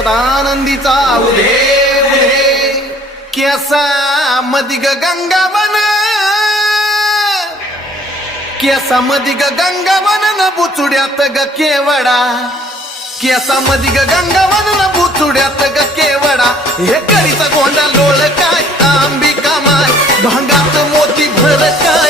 सदानंदीचा उदे उदे केसा मदिग गंगावन केसा मदिग गंगावन न बुचुड्यात ग केवडा केसा मदिग गंगावन न बुचुड्यात ग केवडा हे करीचा गोंडा लोळ काय अंबिका माय भांगात मोती भर काय